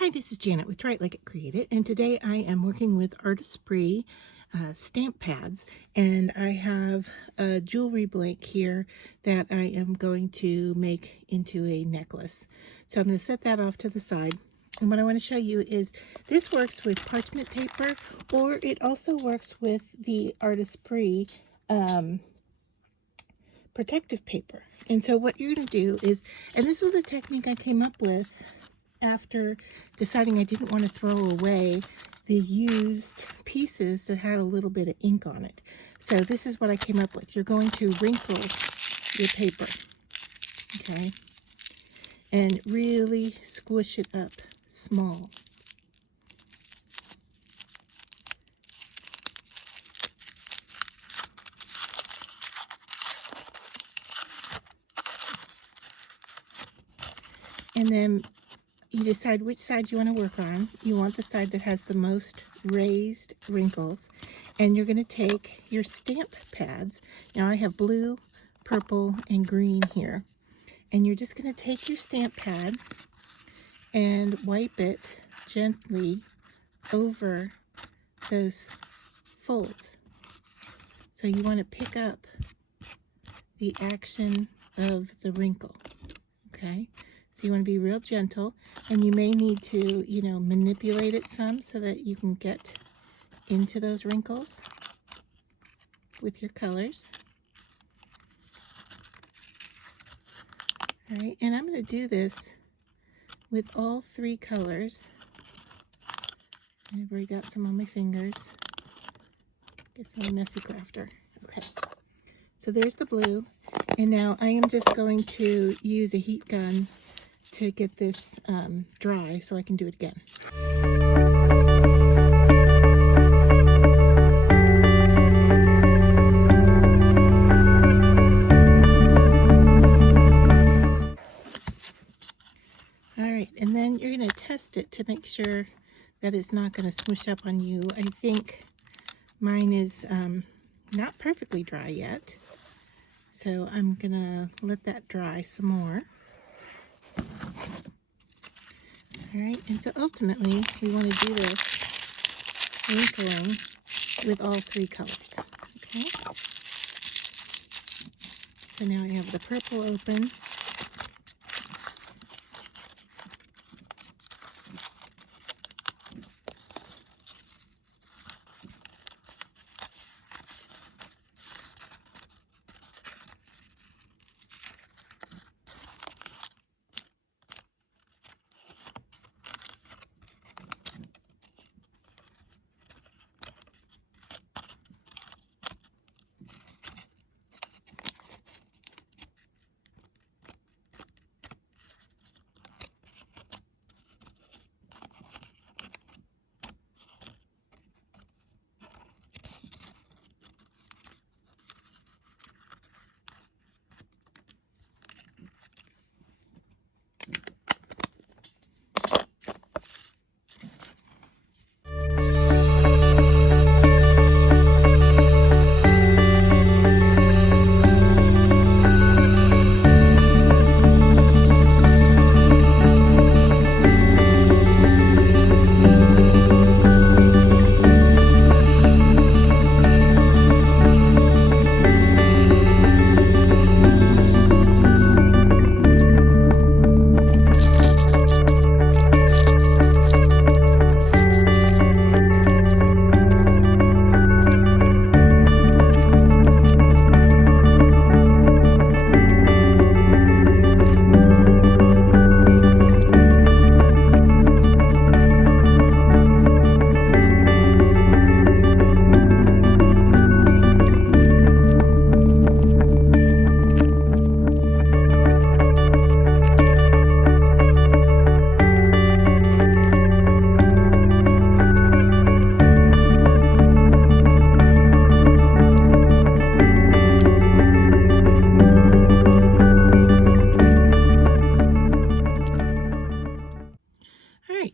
Hi, this is Janet with Try It Like It Create It, and today I am working with Artesprix stamp pads, and I have a jewelry blank here that I am going to make into a necklace. So I'm going to set that off to the side. And what I want to show you is this works with parchment paper, or it also works with the Artesprix protective paper. And so what you're going to do is, and this was a technique I came up with after deciding I didn't want to throw away the used pieces that had a little bit of ink on it. So this is what I came up with. You're going to wrinkle your paper, okay, and really squish it up small. And then you decide which side you want to work on. You want the side that has the most raised wrinkles. And you're going to take your stamp pads. Now I have blue, purple, and green here. And you're just going to take your stamp pad and wipe it gently over those folds. So you want to pick up the action of the wrinkle, okay? So you want to be real gentle, and you may need to, manipulate it some so that you can get into those wrinkles with your colors. All right, and I'm going to do this with all three colors. I've already got some on my fingers. Guess I'm a messy crafter. Okay, so there's the blue, and now I am just going to use a heat gun to get this dry so I can do it again. Alright, and then you're going to test it to make sure that it's not going to smush up on you. I think mine is not perfectly dry yet, so I'm going to let that dry some more. Alright, and so ultimately we want to do this wrinkling with all three colors. Okay? So now I have the purple open.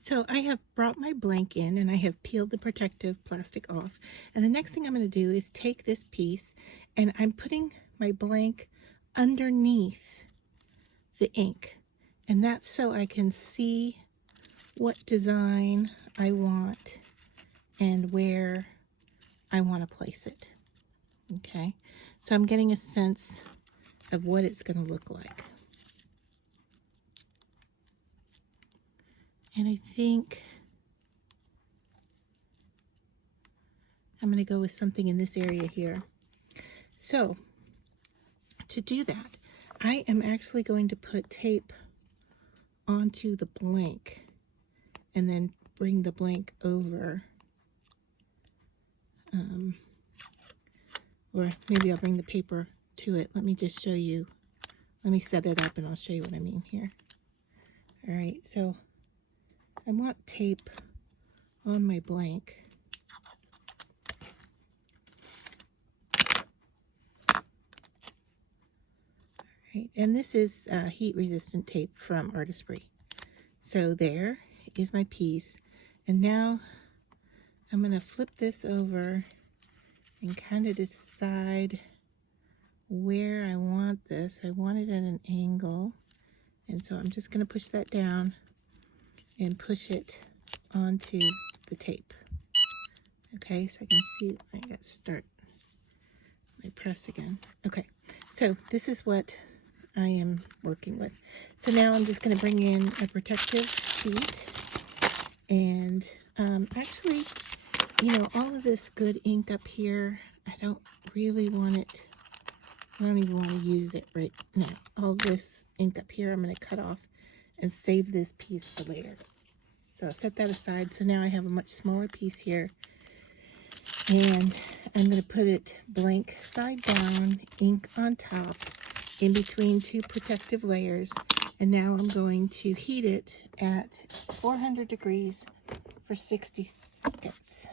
So I have brought my blank in, and I have peeled the protective plastic off. And the next thing I'm going to do is take this piece, and I'm putting my blank underneath the ink. And that's so I can see what design I want and where I want to place it. Okay, so I'm getting a sense of what it's going to look like. And I think I'm going to go with something in this area here. So to do that, I am actually going to put tape onto the blank and then bring the blank over. Or maybe I'll bring the paper to it. Let me just show you. Let me set it up and I'll show you what I mean here. All right, so I want tape on my blank. All right, and this is heat resistant tape from Artesprix. So there is my piece. And now I'm going to flip this over and kind of decide where I want this. I want it at an angle, and so I'm just going to push that down and push it onto the tape. Okay, so I can see, I got to start my press again. Okay, so this is what I am working with. So now I'm just going to bring in a protective sheet, and actually, you know, all of this good ink up here, I don't really want it. I don't even want to use it right now. All this ink up here, I'm going to cut off and save this piece for later. So I'll set that aside. So now I have a much smaller piece here. And I'm going to put it blank side down, ink on top, in between two protective layers. And now I'm going to heat it at 400 degrees for 60 seconds.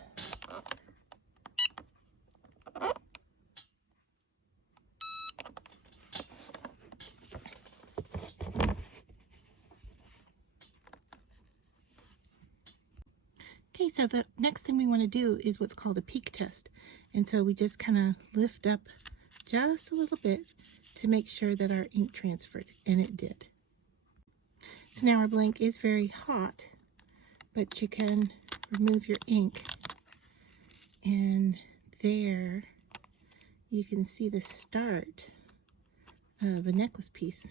Okay, so the next thing we want to do is what's called a peak test. And so we just kind of lift up just a little bit to make sure that our ink transferred, and it did. So now our blank is very hot, but you can remove your ink, and there you can see the start of a necklace piece.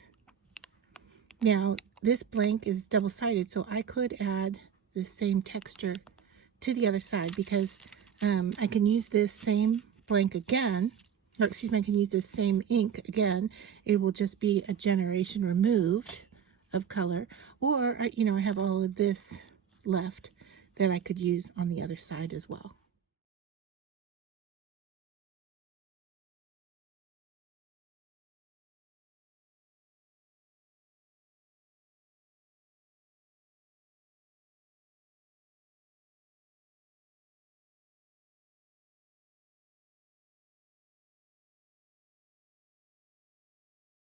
Now this blank is double-sided, so I could add the same texture to the other side, because I can use this same blank again, or excuse me, I can use this same ink again. It will just be a generation removed of color, or you know, I have all of this left that I could use on the other side as well.